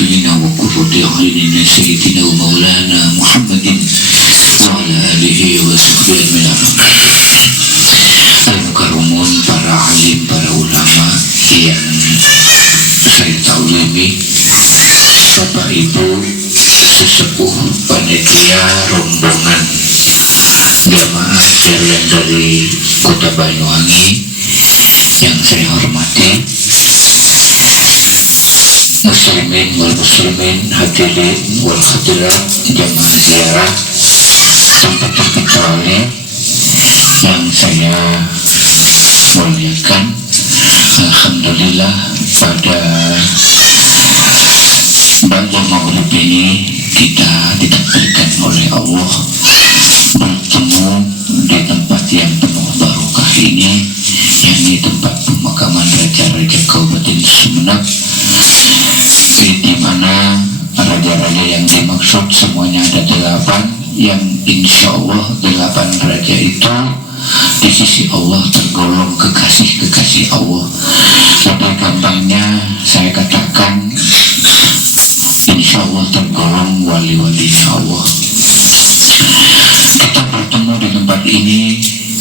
شفيعنا وقرة أعيننا سيدنا ومولانا محمد وعلى آله وصحبه أجمعين. Al-Mukarramun, para alim, para ulama yang saya taklimi, Bapak Ibu sesepuh panitia rombongan jamaah jalan dari Kota Banyuwangi yang saya hormati, muslimin wal muslimin, hadirin wal hadirat, jamaah ziarah tanpa terkecuali yang saya muliakan. Alhamdulillah, pada ba'da maghrib ini kita ditakdirkan oleh Allah bertemu di tempat yang penuh barokah ini, yakni tempat pemakaman raja-raja Kabupaten Sumeneb, di mana raja-raja yang dimaksud semuanya ada 8, yang insya Allah 8 raja itu di sisi Allah tergolong kekasih-kekasih Allah. Lebih gampangnya saya katakan, insya Allah tergolong wali-walinya Allah. Kita bertemu di tempat ini,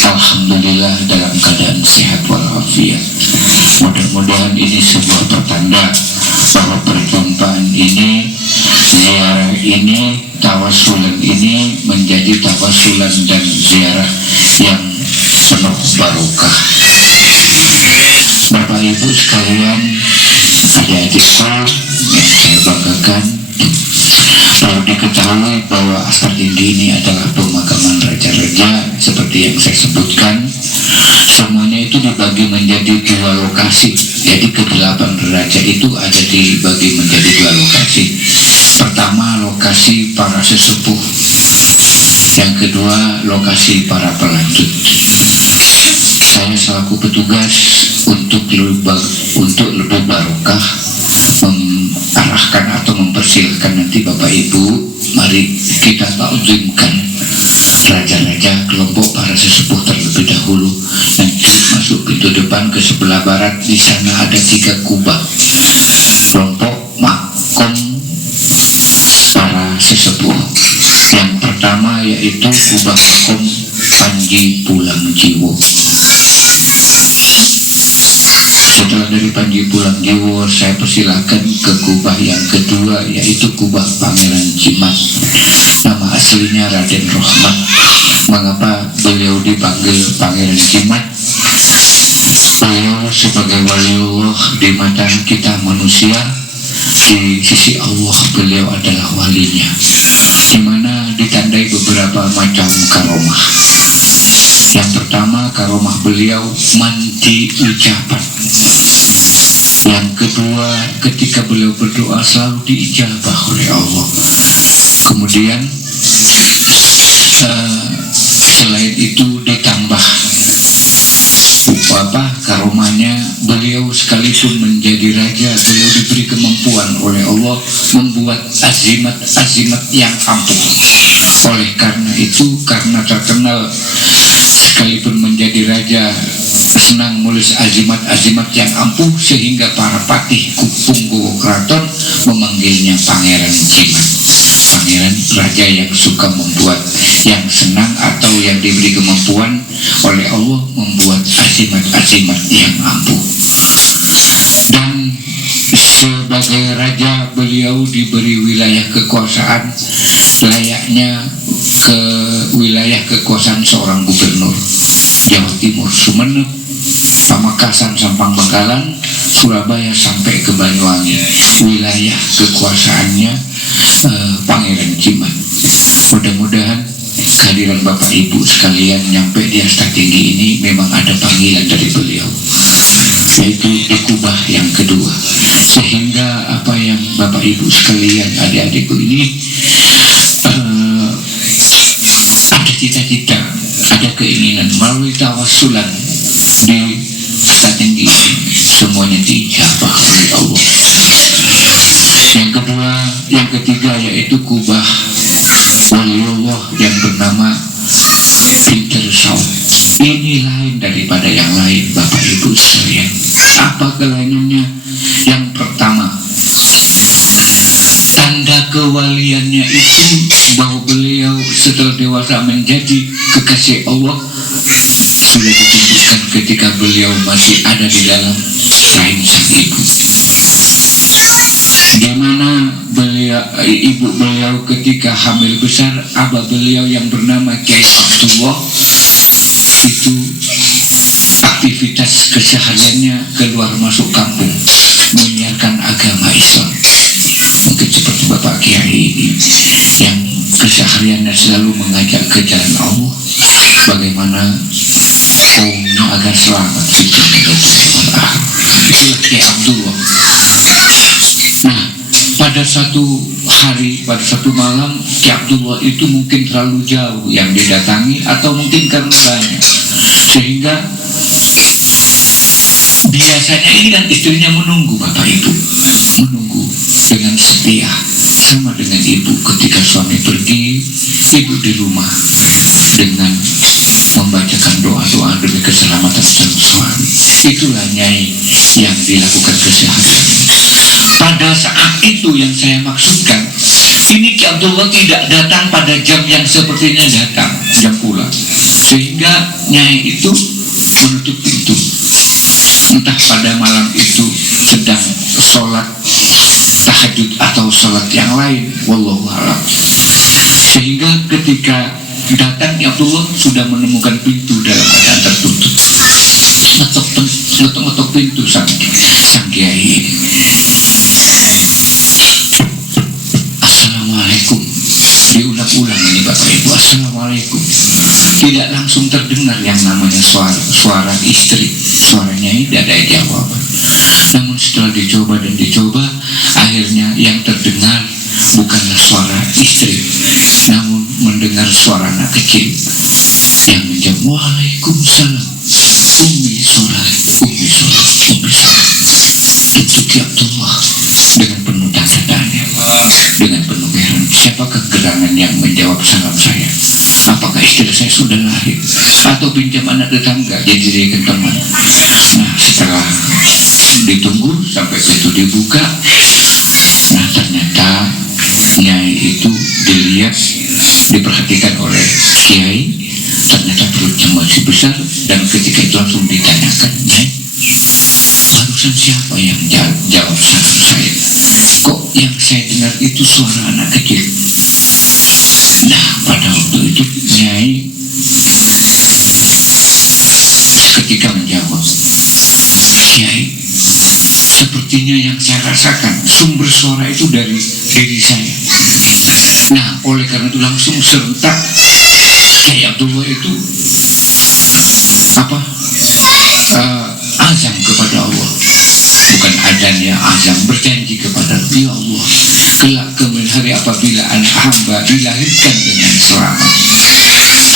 alhamdulillah dalam keadaan sehat walafiat. Mudah-mudahan ini sebuah pertanda bahwa perjumpaan ini, ziarah ini, tawasulan ini menjadi tawasulan dan ziarah yang penuh barokah. Bapak Ibu sekalian, adik-adik yang saya banggakan, perlu diketahui bahwa Astar Tinggi ini adalah pemakaman raja-raja seperti yang saya sebutkan. Semuanya itu dibagi menjadi 2 lokasi. Jadi ke-8 raja itu ada dibagi menjadi 2 lokasi. Pertama, lokasi para sesepuh. Yang kedua, lokasi para pelanjut. Saya selaku petugas untuk lebih barokah mengarahkan atau mempersilahkan nanti Bapak Ibu, mari kita takzimkan raja-raja kelompok para sesepuh terlebih dahulu. Nanti masuk pintu depan ke sebelah barat, di sana ada 3 kubah kelompok makom para sesepuh. Yang pertama yaitu kubah makom Panji Pulang Jiwo. Setelah dari Panji Pulang Jiwo, saya persilahkan ke kubah yang kedua yaitu kubah Pangeran Cimat. Nama aslinya Raden Rohmat. Mengapa beliau dipanggil Pangeran Cimat? Beliau sebagai waliullah di mata kita manusia, di sisi Allah beliau adalah walinya, di mana ditandai beberapa macam karomah. Yang pertama, karomah beliau mandi ucapan. Yang kedua, ketika beliau berdoa selalu diijabah oleh Allah. Kemudian selain itu ditambah karomahnya, beliau sekalipun menjadi raja, beliau diberi kemampuan oleh Allah membuat azimat-azimat yang ampuh. Oleh karena itu, karena terkenal sekalipun menjadi raja senang menulis azimat-azimat yang ampuh, sehingga para patih punggung keraton memanggilnya Pangeran Cimat. Pangeran raja yang suka membuat, yang senang atau yang diberi kemampuan oleh Allah membuat azimat-azimat yang ampuh. Dan sebagai raja, beliau diberi wilayah kekuasaan layaknya ke wilayah kekuasaan seorang gubernur. Jawa Timur, Sumeneb, Pamekasan, Sampang Bangkalan, Surabaya sampai ke Banyuwangi, wilayah kekuasaannya Pangeran Cimat. Mudah-mudahan kehadiran Bapak Ibu sekalian nyampe di Astar Tinggi ini memang ada panggilan dari beliau, yaitu di kubah yang kedua, sehingga apa yang Bapak Ibu sekalian, adik-adikku ini ada cita-cita, ada keinginan melalui tawasulan di Astar Tinggi ini, semuanya diijabah oleh Allah. Yang kedua, yang ketiga yaitu kubah waliullah yang bernama Pinter Saud. Ini lain daripada yang lain, Bapak Ibu sekalian. Apa kelainannya? Yang pertama, kewaliannya itu bahwa beliau setelah dewasa menjadi kekasih Allah sudah ditunjukkan ketika beliau masih ada di dalam rahim sang ibu, di mana ibu beliau ketika hamil besar, abah beliau yang bernama Kiai Abdullah itu aktivitas kesehariannya keluar masuk kampung menyiarkan agama Islam. Mungkin seperti Bapak Kiai ini yang kesehariannya selalu mengajak ke jalan Allah, bagaimana kaumnya agar selamat di dunia dan akhirat. Itulah Kiai Abdullah. Nah, pada satu hari, pada satu malam, Kiai Abdullah itu mungkin terlalu jauh yang didatangi, atau mungkin karena banyak, sehingga biasanya ini kan istrinya menunggu Bapak Ibu, menunggu dengan setia, sama dengan ibu ketika suami pergi, ibu di rumah dengan membacakan doa-doa demi keselamatan sang suami. Itulah Nyai yang dilakukan kesehariannya. Pada saat itu yang saya maksudkan, ini Ki Abdullah tidak datang pada jam yang sepertinya datang, jam pulang, sehingga Nyai itu menutup pintu. Entah pada malam itu sedang sholat tahajud atau sholat yang lain, wallahu a'lam. Sehingga ketika datang Ki Abdullah sudah menemukan pintu dalam keadaan tertutup. Ngetok pintu sang kiai ini. Assalamualaikum. Diulang-ulang ini Bapak Ibu, assalamualaikum. Tidak langsung terdengar yang namanya suara istri. Suaranya ini tidak ada jawaban. Namun setelah dicoba dan dicoba, akhirnya yang terdengar bukanlah suara istri, namun mendengar suara anak kecil yang menjawab, waalaikumsalam, Umi Surat. Itu Ki Abdullah dengan penuh tanda tanya, dengan penuh heran. Siapakah gerangan yang menjawab salam saya? Apakah istri saya sudah lahir, atau pinjam anak tetangga jadi teman? Nah, setelah ditunggu sampai pintu dibuka, nah ternyata Nyai itu dilihat, diperhatikan oleh Kiai, ternyata perutnya masih besar, dan ketika itu langsung ditanyakan, Nyai, barusan siapa yang jawab salam saya? Kok yang saya dengar itu suara anak kecil? Nah, pada waktu itu Nyai ketika menjawab, Kiai, sepertinya yang saya rasakan sumber suara itu dari diri saya. Nah, oleh karena itu langsung serentak Kiai Abdullah itu azam kepada Allah, bukan adanya azam, berjanji kepada ya Allah, kelak kemudian hari apabila anak hamba dilahirkan dengan selamat,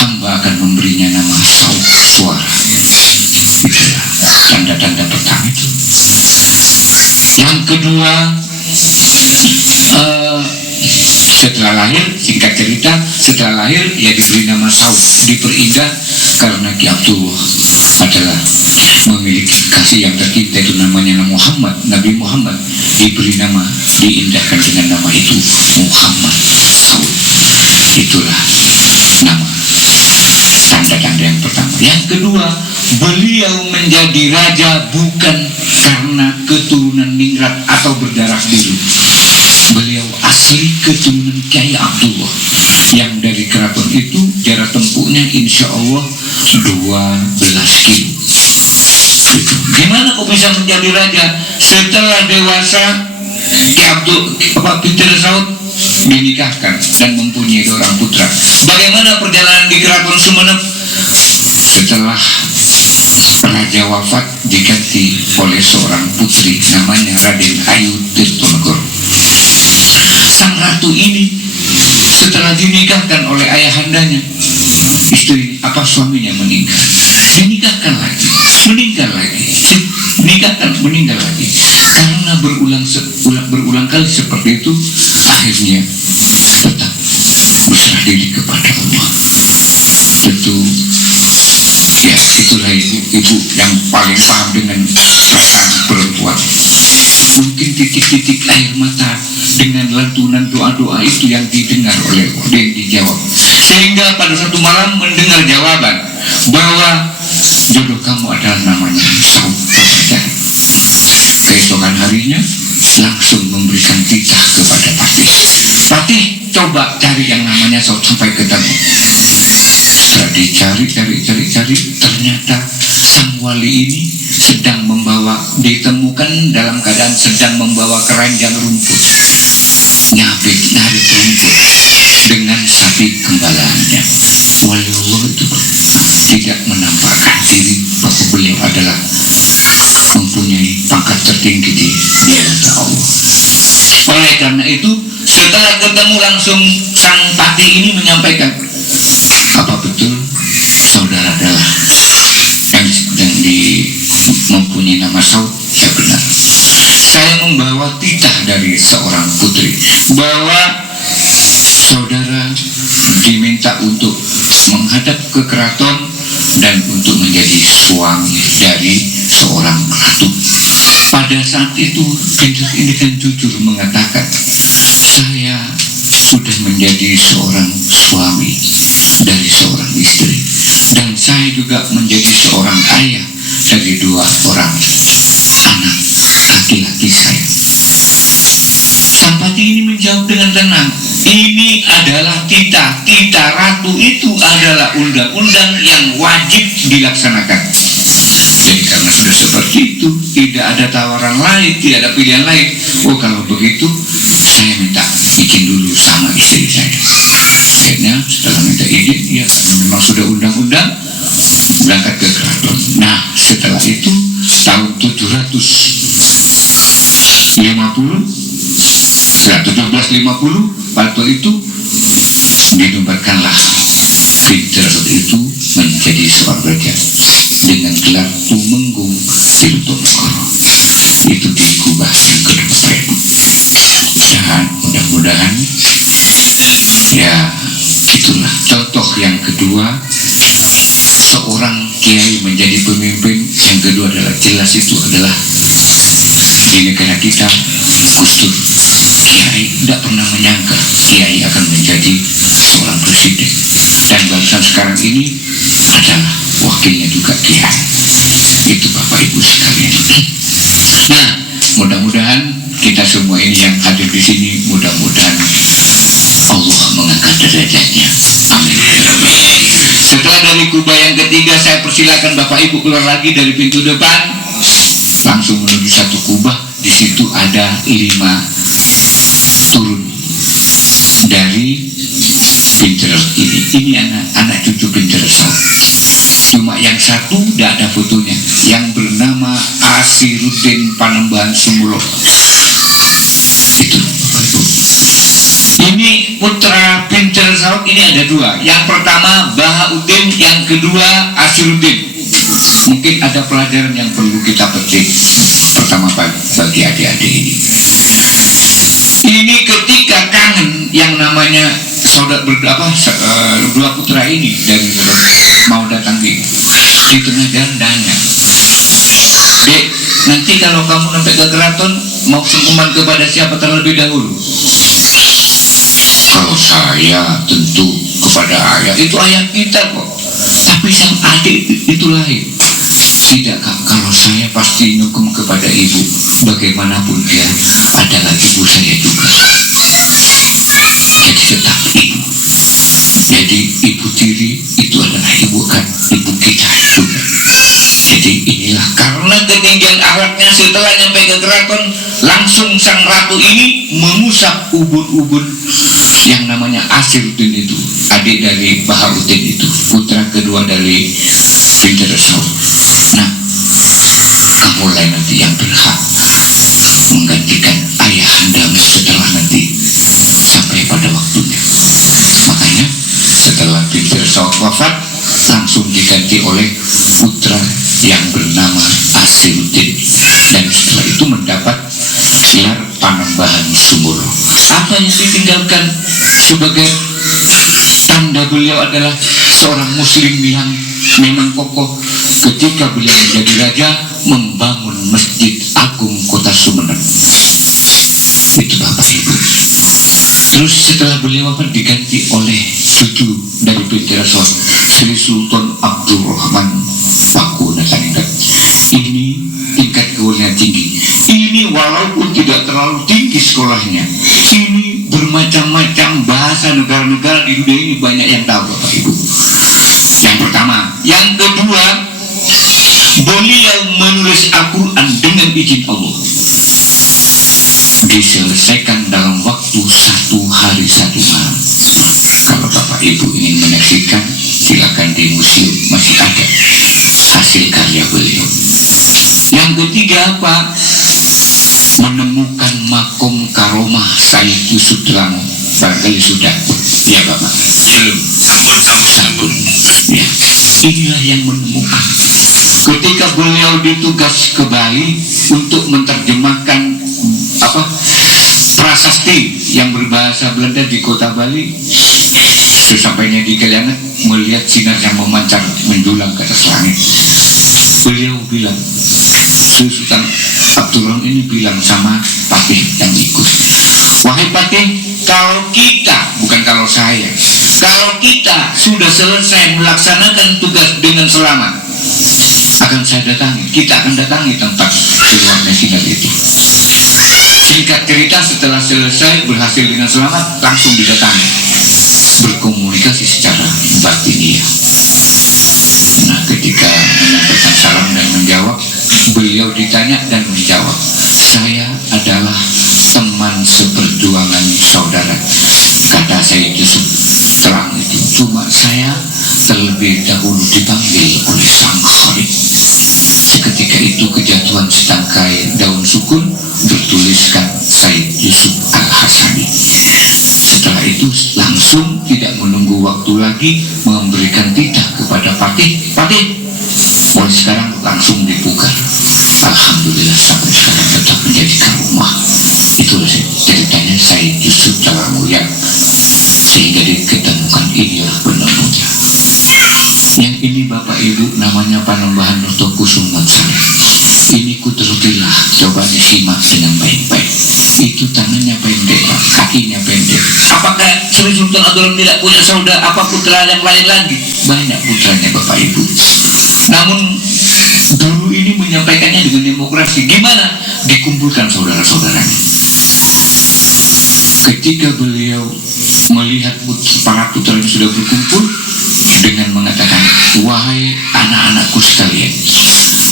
hamba akan memberinya nama Saud, suara. Itulah tanda-tanda pertama itu. Yang kedua, setelah lahir, singkat cerita, setelah lahir ia diberi nama Saud, diperindah karena Ki Abdullah adalah memiliki kasih yang tercinta, itu namanya Muhammad, Nabi Muhammad, diberi nama, diindahkan dengan nama itu Muhammad Saud. Itulah nama tanda-tanda yang pertama. Yang kedua, beliau menjadi raja bukan karena keturunan ningrat atau berdarah biru. Beliau asli keturunan Kiai Abdullah yang dari keraton itu jarak tempuhnya insya Allah 12 kilo. Gimana kok bisa menjadi raja? Setelah dewasa, Pinter Saud dinikahkan dan mempunyai 2 orang putra. Bagaimana perjalanan di keraton Sumenep? Setelah raja wafat, diganti oleh seorang putri namanya Raden Ayu Tirtonegoro. Sang ratu ini setelah dinikahkan oleh ayahandanya, suaminya meninggal, dinikahkan lagi, meninggal lagi, dinikahkan, meninggal lagi. Karena berulang kali seperti itu, akhirnya tetap berserah diri kepada Allah. Tentu ya, itulah ibu yang paling paham dengan perasaan perempuan. mungkin titik-titik air mata dengan lantunan doa-doa itu yang didengar oleh Allah, yang dijawab. Sehingga pada satu malam mendengar jawaban bahwa jodoh kamu adalah namanya Saud. Keesokan harinya langsung memberikan titah kepada Patih. Patih, coba cari yang namanya Saud sampai ketemu. Setelah dicari, ternyata sang wali ini sedang membawa, ditemukan dalam keadaan sedang membawa keranjang rumput, narik rumput dengan sapi gembalaannya. Wali Allah itu tidak menampakkan diri bahwa beliau adalah mempunyai pangkat tertinggi di mata Allah. Oleh karena itu, setelah ketemu langsung sang Patih ini menyampaikan, apa betul saudara adalah yang mempunyai nama Saud? Ya benar. Saya membawa titah dari seorang putri bahwa saudara diminta untuk menghadap ke keraton dan untuk menjadi suami dari seorang ratu. Pada saat itu Pinter ini kan jujur mengatakan, saya sudah menjadi seorang suami dari seorang istri, dan saya juga menjadi seorang ayah dari 2 orang anak laki-laki saya. Sang Patih ini menjawab dengan tenang, ini adalah titah ratu itu adalah undang-undang yang wajib dilaksanakan. Jadi karena sudah seperti itu, tidak ada tawaran lain, tidak ada pilihan lain. Oh, kalau begitu saya minta izin dulu sama istri saya. Akhirnya setelah minta izin, ya memang sudah undang-undang, berangkat ke keraton. Nah, setelah itu tahun 1750 waktu itu dinobatkanlah Pinter itu menjadi seorang raja dengan gelar Tumenggung Tirtonegoro. Itu di Kubah yang kedua. Dan mudah-mudahan ya itulah contoh yang kedua, seorang kiai menjadi pemimpin. Yang kedua adalah jelas itu adalah di negara kita, Gus Dur, kiai tidak pernah menyangka kiai akan menjadi seorang presiden, dan barisan sekarang ini adalah wakilnya juga kiai. Itu Bapak Ibu sekalian. Nah, mudah-mudahan kita semua ini yang hadir di sini, mudah-mudahan Allah mengangkat derajatnya. Amin. Setelah dari kubah yang ketiga, saya persilakan Bapak Ibu keluar lagi dari pintu depan, langsung menuju satu kubah. Di situ ada 5 turun dari Pinter ini. Ini anak cucu Pinter Saud. Cuma yang satu tidak ada fotonya, yang bernama Asiruddin Panembahan Sumulo. Itu Bapak Ibu. Ini putra Pinter Saud ini ada 2. Yang pertama Bahauddin, yang kedua Asiruddin. Mungkin ada pelajaran yang perlu kita petik. Pertama bagi adik-adik ini. Ini ketika kangen yang namanya saudara berdua 2 putra ini dari mau datang di tengah jalan tanya, Dek, nanti kalau kamu sampai ke keraton mau sungkeman kepada siapa terlebih dahulu? Kalau saya tentu kepada ayah. Itu ayah kita kok. Tapi sang adik itu lain. Tidak Kak, kalau saya pasti nyukum kepada ibu. Bagaimanapun dia adalah ibu saya juga. Jadi tetap ibu. Jadi ibu tiri itu adalah ibu kan, ibu kita juga. Jadi inilah karena ketinggian akhlaknya, setelah nyampe ke keraton, langsung sang ratu ini mengusap ubun-ubun yang namanya Asiruddin itu, adik dari Bahauddin itu, putra kedua dari Pinter Saud. Nah, kamulah nanti yang berhak menggantikan ayahandamu setelah nanti sampai pada waktunya. Makanya setelah Pinter Saud wafat, langsung diganti oleh putra yang bernama Asiruddin, dan setelah itu mendapat gelar Panembahan Sumulo. Apa yang ditinggalkan sebagai tanda beliau adalah seorang muslim yang memang kokoh ketika beliau menjadi raja membangun Masjid Agung Kota Sumeneb. Itu Bapak Ibu. Terus setelah beliau diganti oleh cucu dari Pinterasor, Sri Sultan Abdurrahman Pakunataningrat. Ini tingkat kewirausahaan tinggi. Ini walaupun tidak terlalu tinggi sekolahnya, ini bermacam-macam bahasa negara-negara di dunia ini banyak yang tahu Bapak Ibu. Yang pertama. Yang kedua, beliau menulis Al-Quran dengan izin Allah. Diselesaikan dalam waktu 1 hari 1 malam. Kalau Bapak Ibu ingin menyaksikan, silakan di museum, masih ada hasil karya beliau. Yang ketiga apa? Menemukan makom karomah Said Yusuf Delamo. Barangkali sudah, ya Bapak? Belum. Sabun. Ya, inilah yang menemukan. Ketika beliau ditugas ke Bali untuk menerjemahkan prasasti yang berbahasa Belanda di kota Bali, sesampainya di Kaliangat melihat sinar yang memancar menjulang ke atas langit, beliau bilang, Sultan Abdurrahman ini bilang sama Patih yang ikut, wahai Patih, kalau kita, bukan kalau saya, kalau kita sudah selesai melaksanakan tugas dengan selamat, akan saya datangi, kita akan datangi tempat keluarnya sinar itu. Singkat cerita, setelah selesai berhasil dengan selamat, langsung didatangi, berkomunikasi secara batiniah. Nah, ketika menyampaikan salam dan menjawab, beliau ditanya dan menjawab, saya adalah teman seperjuangan saudara, kata saya Yusuf terang itu. Cuma saya terlebih dahulu dipanggil oleh sang khalid. Seketika itu kejatuhan setangkai daun sukun bertuliskan Said Yusuf Al-Hasani. Setelah itu langsung tidak menunggu waktu lagi memberikan titah kepada Patih, mulai sekarang langsung dipugar. Alhamdulillah sampai sekarang tetap menjadi karomah. Itulah ceritanya Said Yusuf Delamo yang sehingga diketemukan inilah penemunya. Yang ini Bapak Ibu namanya Panembahan Noto Kusuma Saleh. Ini kudratillah, coba disimak dengan baik-baik. Itu tangannya pendek, kakinya pendek. Apakah Sri Sultan Abdurrahman tidak punya saudara apa putra yang lain lagi? Banyak putranya Bapak Ibu. Namun dulu ini menyampaikannya dengan demokrasi. Gimana? Dikumpulkan saudara-saudaranya. Ketika beliau melihat para putranya sudah berkumpul, dengan mengatakan, wahai anak-anakku sekalian,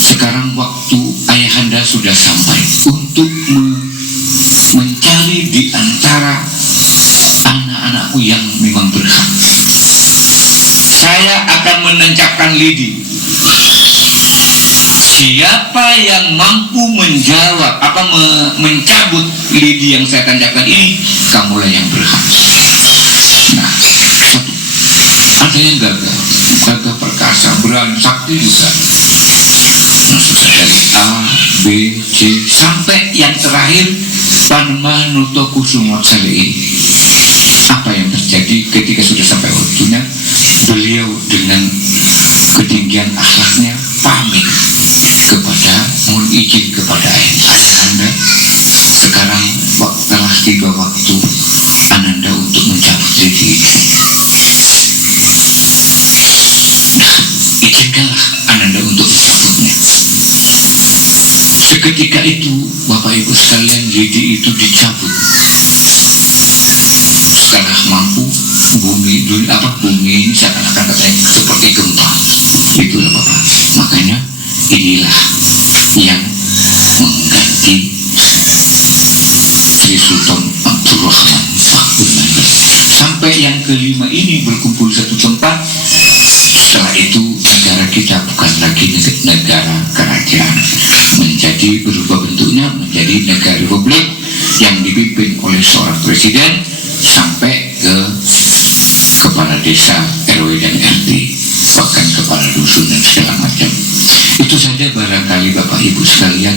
sekarang waktu ayahanda sudah sampai untuk mencari di antara anak-anakku yang memang berhak. Saya akan menancapkan lidi. Siapa yang mampu menjawab mencabut lidi yang saya tancapkan ini, kamulah yang berhak. Nah, ada yang gagah perkasa, berani, sakti juga. Nah, sudah dari A, B, C sampai yang terakhir Panembahan Noto Kusuma Saleh ini. Apa yang terjadi ketika sudah sampai waktunya? Beliau dengan ketinggian akhlaknya pamit kepada, mohon izin kepada ayahanda, sekarang telah tiba waktu ananda untuk mencabut lidi ini. Izinkanlah ananda untuk mencabutnya. Seketika itu Bapak Ibu sekalian, lidi itu dicabut. Setelah mampu, bumi ini seakan-akan katanya seperti gempa. Itulah Bapak. Makanya inilah yang mengganti Sri Sultan Abdurrahman Pakunataningrat. Sampai yang kelima ini berkumpul satu tempat. Setelah itu negara kita bukan lagi negara kerajaan, menjadi berubah bentuknya menjadi negara republik yang dipimpin oleh seorang presiden sampai ke kepala desa, RW dan RT, bahkan kepala dusun dan segala macam. Itu saja barangkali Bapak Ibu sekalian,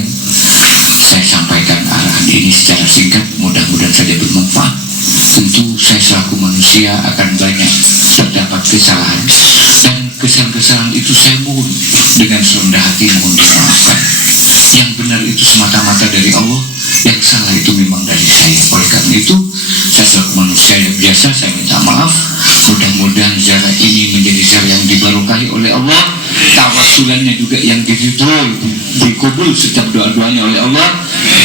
saya sampaikan arahan ini secara singkat, mudah-mudahan saja bermanfaat. Tentu saya selaku manusia akan banyak terdapat kesalahan, dan kesalahan-kesalahan itu saya mohon dengan serendah hati mohon dimaafkan. Yang benar itu semata-mata dari Allah, yang salah itu memang dari saya. Oleh karena itu, saya selaku manusia yang biasa, saya minta maaf. Mudah-mudahan ziarah ini menjadi ziarah yang dibarokahi oleh Allah, tawasulannya juga yang dikabul setiap doa-doanya oleh Allah,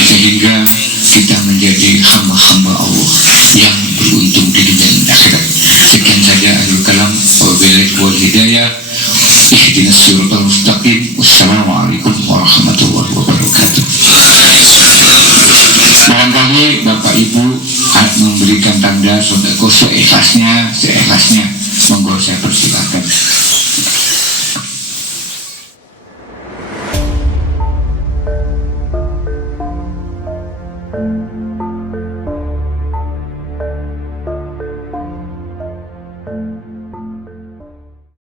sehingga kita menjadi hamba-hamba Allah yang beruntung di dunia dan akhirat. Sekian saja akhirul kalam. Wabillahi wal hidayah. Ihdinas siratal mustaqim. Wassalamualaikum warahmatullahi wabarakatuh. Barangkali Bapak Ibu memberikan tanda sedekah seikhlasnya. Monggo saya persilakan.